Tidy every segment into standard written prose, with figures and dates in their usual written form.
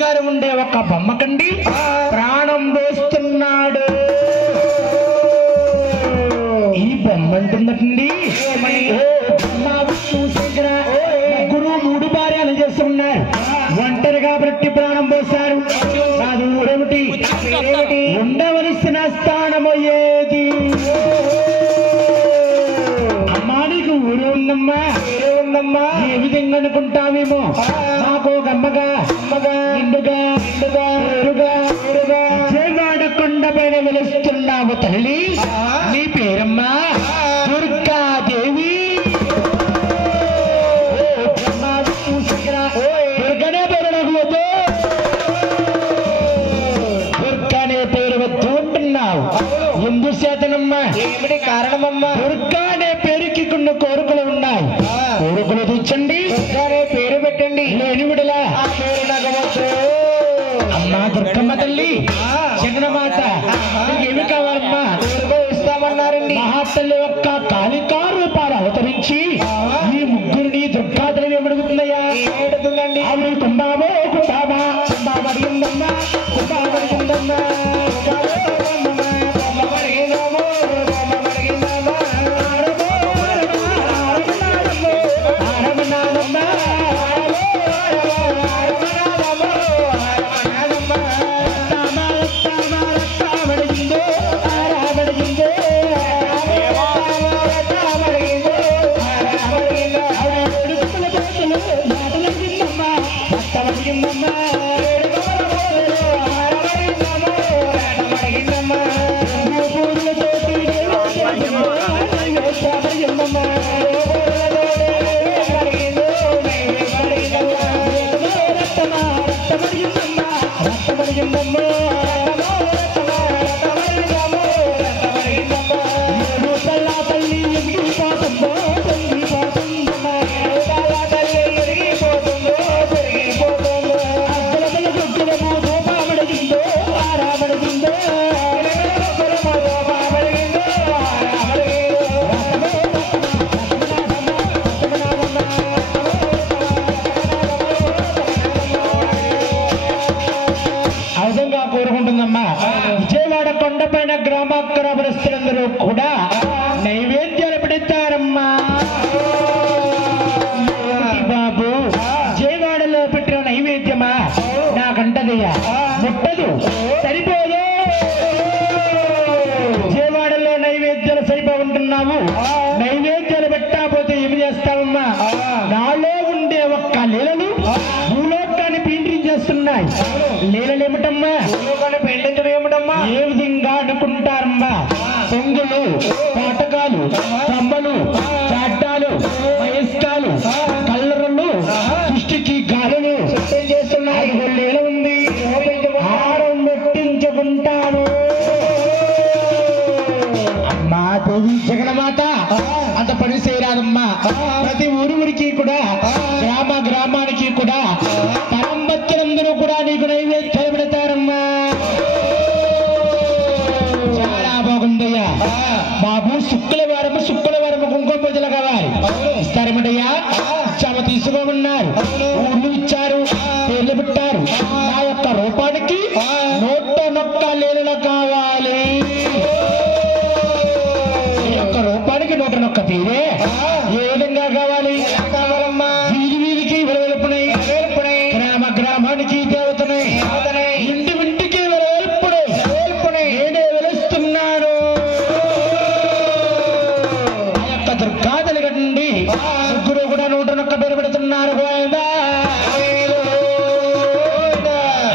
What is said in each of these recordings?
గారు ఉండే ఒక బొమ్మకండి ప్రాణం పోస్తున్నాడు. ఈ బొమ్మ అంటుందండి ముగ్గురు 3 భార్యలు చేస్తున్నారు. ఒంటరిగా పెట్టి ప్రాణం పోశారు. నాది ఊరేమిటి ఉండవలసిన స్థానము ఏది? అమ్మా నీకు ఊరు ఉందమ్మా, ఏ విధంగా అనుకుంటావేమో. మాకు గమ్మగా నిండుగా విజయవాడ కొండపైన వెలుస్తున్నావు తల్లి. నీ పేరమ్మా దుర్గాదేవి. దుర్గనే పేరు నాకు వద్దు, దుర్గానే పేరు వద్దు అంటున్నావు. ఎందుచేతనమ్మా? ఏమిటి కారణమమ్మా? దుర్గా అనే పేరుకి కొన్ని కోరికలు ఉన్నాయి. కోరికలు తీర్చండి, దుర్గానే పేరు పెట్టండి. లేని విడలా అమ్మా దుర్గమ్మ తల్లి జగన్మాత ఏమి కావాలమ్మా? ఇస్తామన్నారండి. మహాతల్లి యొక్క కాళికా రూపాలు అవతరించి ఈ ముగ్గురిని దుర్గాదేవి ఏమడుగుతుందయ్యా? ఏడుతుందండి. ఆవిడ కుంభామో కుంభామా కుంభామడిగిందమ్మా కుంభామడిగిందమ్మా విజయవాడ కొండపైన గ్రామాగ్రహస్తులందరూ కూడా నైవేద్యాలు పెడతారమ్మా. బాబు విజయవాడలో పెట్టిన నైవేద్యమా నాకంటదయ్యా, ముట్టదు, సరిపోదు. విజయవాడలో నైవేద్యాలు సరిపోకుంటున్నావు. నైవేద్యాలు పెట్టకపోతే ఏమి చేస్తావమ్మా? నాలో ఉండే ఒక్క లీలలు భూలోకాన్ని పీండ్రించేస్తున్నాయి. లీలలేమిటమ్మా? పెండించడం ఏమిటమ్మా? ఏ విధంగా అనుకుంటారమ్మా? పొంగులు, పాటకాలు, కమ్మలు, చాట్టాలు, వయస్కాలు, కల్లరలు, సృష్టికి గాలులు చేస్తున్నాయి. లీల ఉంది. ఆరం మెట్టించుకుంటాను. అమ్మా దేవి జగన్మాత అంత పని చేయరాదమ్మా. ప్రతి ఊరికి కూడా గ్రామానికి కూడా పరంభక్తులందరూ కూడా నీకు నైవేద్యాలు పెడతారమ్మా. చాలా బాగుందయ్యా బాబు. శుక్రవారం కుంకుమ పూజలు కావాలి. ఇస్తారమ్మయ్యా? చమ తీసుకోమన్నారు, ఊళ్ళు ఇచ్చారు, పేర్లు పెట్టారు. నా యొక్క రూపానికి నొక్క లేనులు కావాలి. ఈ యొక్క రూపానికి నొక్క పేరే ఏ విధంగా కావాలి? కావాలమ్మా? వీధికి వెలువలుపునాయి, గ్రామానికి దేవతనాయి, ఇంటికి వెలువలుపునాయి. నేనే వెలుస్తున్నాను. ఆ యొక్క దుర్గాదలి కట్టండి. ముగ్గురు కూడా 101 పేరు పెడుతున్నారు.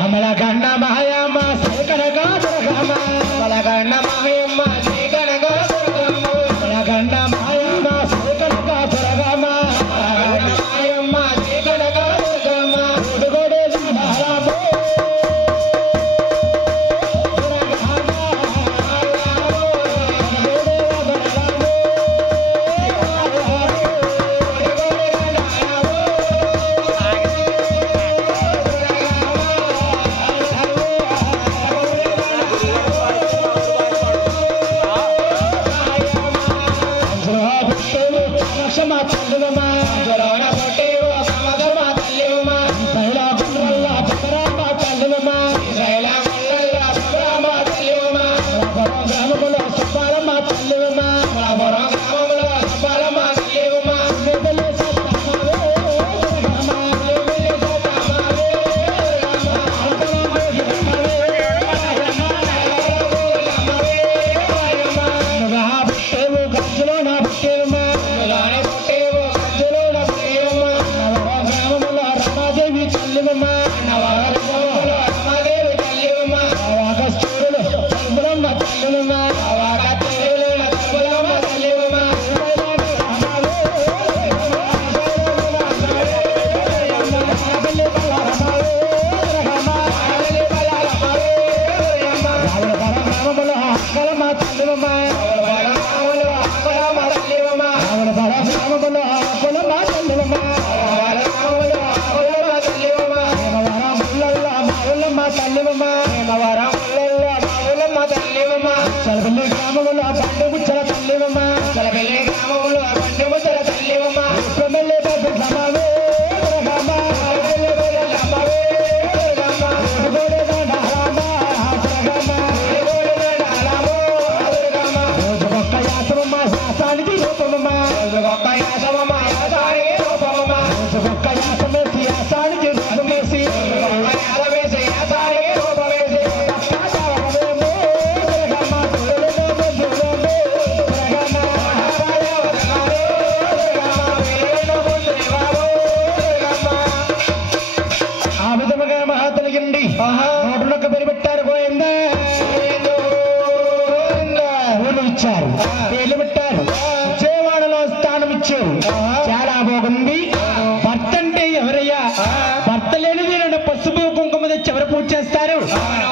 అమలగన్న మాయమ్మ శ్రీకనగా దుర్గమ్మ, అమలగన్న మాయమ్మ శ్రీకనగా దుర్గమ్మ, అమలగన్న మాయమ్మ తల్లివమ్మ భీమవరములలో బావులమ్మ తల్లివమ్మ చలపల్లి గ్రామములో బండి ముచ్చల తల్లివమ్మ చలపల్లి గ్రామములో బండి ముచ్చల తల్లివమ్మ ఎమ్మెల్యే దుర్గమ్మవే దుర్గమ్మ శాసానికి రూపమమ్మ ఒక్క యాసమమ్మ యాసానికి రూపమమ్మ ఒక్క యాసమేసి యాసానికి రూపమేసి యాసమేసి యాసానికి రూపమేసి ఆ విధముగా మహాతలిగిండి నోటులకు పెరిపెట్టారు పోయిందా ఊళ్ళు ఇచ్చారు పేర్లు పెట్టారు విజయవాడలో స్థానం ఇచ్చారు చాలా బాగుంది భర్త అంటే ఎవరయ్యా భర్త లేనిది నన్ను పసుపు కుంకుమ తెచ్చి ఎవరు పూజ చేస్తారు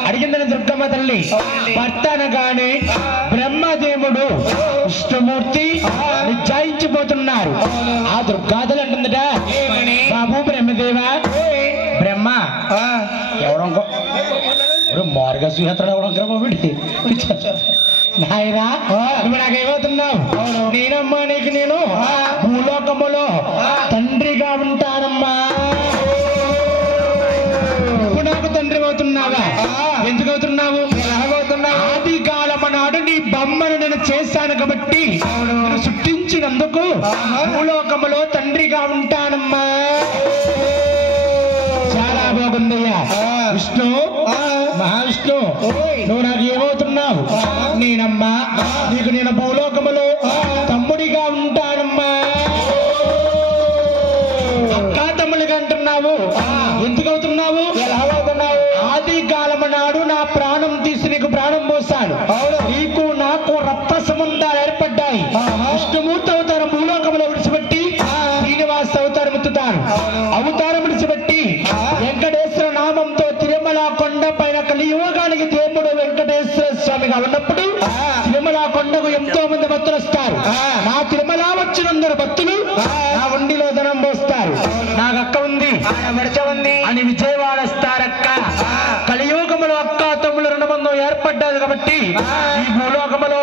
అడిగిందని దుర్గమ్మ తల్లి భర్త అనగానే బ్రహ్మదేవుడు విష్ణుమూర్తి నిశ్చయించిపోతున్నారు ఆ దుర్గాతలు అంటుందట బాబు బ్రహ్మదేవా బ్రహ్మ ఎవడో మారుగా సుహేత్రుడు ఎవడం క్రమబడి నాయనా నువ్వు నాకేమవుతున్నావు నేనమ్మా నీకు నేను భూలోకములో తండ్రిగా ఉంటానమ్మా ఇప్పుడు నాకు తండ్రి అవుతున్నావా ఎందుకు అవుతున్నావు ఆది కాలం నాడు నీ బొమ్మను నేను చేశాను కాబట్టి సృష్టించినందుకు భూలోకములో తండ్రిగా ఉంటానమ్మా చాలా బాగుందయ్యా విష్ణు మహావిష్ణు నువ్వు నాకు ఏమవుతున్నావు నేనమ్మా నీకు నేను భూలోకములో తమ్ముడిగా ఉంటానమ్మా అక్కా తమ్ముడిగా అంటున్నావు ఎందుకు అవుతున్నావు ఎలాగవుతున్నావు ఆది కాలము నాడు నా ప్రాణం తీసి నీకు ప్రాణం పోసాను నీకు నాకు రక్త సంబంధాలు ఏర్పడ్డాయి విష్ణుమూర్తి అవతారం భూలోకంలో విడిచిపెట్టి శ్రీనివాస అవతారం ఎత్తుతాను అవతారం విడిచిపెట్టి వెంకటేశ్వర నామంతో తిరుమల కొండ పైన కలియుగానికి దేవుడు వెంకటేశ్వర స్వామిగా ఉన్నప్పుడు తిరుమల కొండకు ఎంతో మంది భక్తులు వస్తారు నా తిరుమల వచ్చినందరు భక్తులు నా ఉండిలో ధనం పోస్తారు నాకు అక్క ఉంది అని విజయవాడ వస్తారక్క కలియుగములో అక్క తమ్ముడు రుణబంధం ఏర్పడ్డాది కాబట్టి ఈ భూలోకములో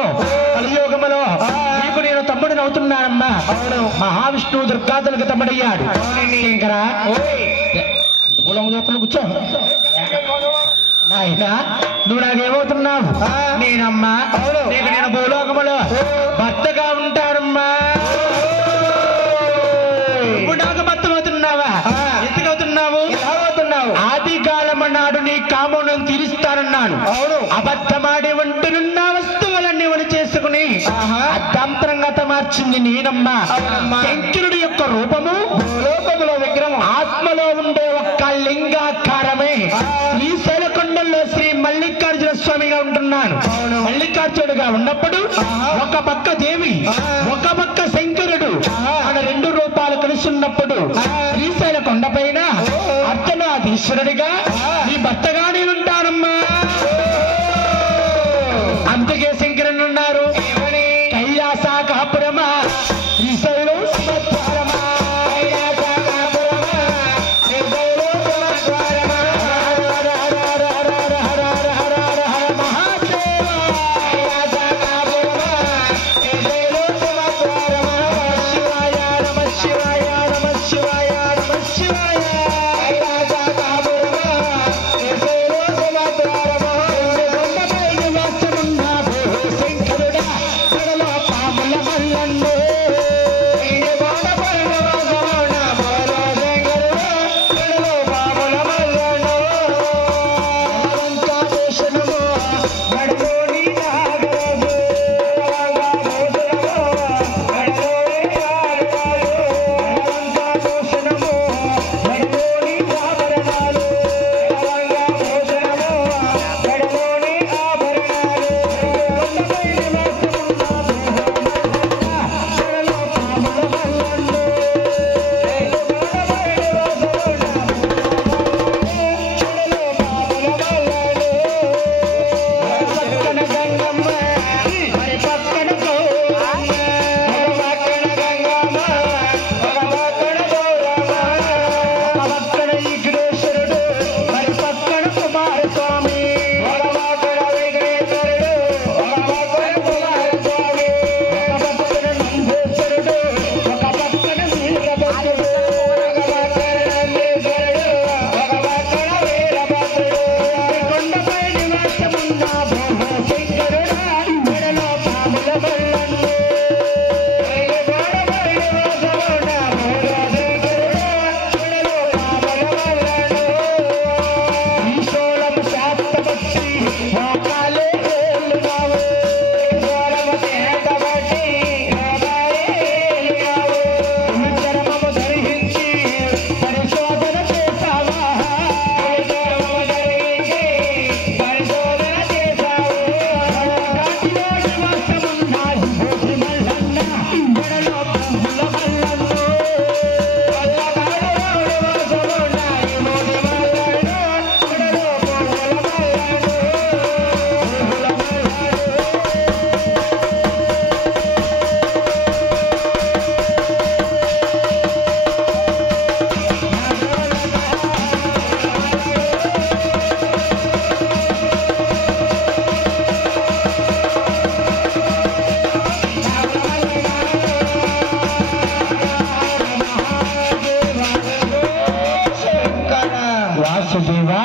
కలియుగములో నీకు నేను తమ్ముడిని అవుతున్నానమ్మా మహావిష్ణువు దుర్గాతలకు తమ్ముడయ్యాడు ఇంకరా కూర్చో నాయనా నువ్వు నాకేమవుతున్నావు నేనమ్మా నీకు నేను భూలోకములో భర్తగా ఉంటానమ్మా నువ్వు నాకు భర్త అవుతున్నావా ఎందుకు అవుతున్నావు ఆది కాలము నాడు నీ కామను తీరుస్తానన్నాను అబద్ధమాడి ఉంటున్న వస్తువులన్నీ వని చేసుకుని అర్థాంతరంగా మార్చింది నేనమ్మా శంకరుడి యొక్క రూపము భూలోకములో విగ్రహం ఆత్మలో ఉండే ఒక్క లింగాకారమే శ్రీశైలకొండలో శ్రీ మల్లికార్జున స్వామిగా ఉంటున్నాను మల్లికార్జునుడుగా ఉన్నప్పుడు ఒక పక్క దేవి ఒక పక్క శంకరుడు మన రెండు రూపాలు కలిసి ఉన్నప్పుడు శ్రీశైల కొండ పైన అర్ధనాథీశ్వరుడిగా నీ భర్తగా నేనుంటానమ్మా అందుకే శంకరుడు ఉన్నారు కైలాసకాపురమా శ్రీశైలం సమద్వారమా శివాయ వాసుదేవ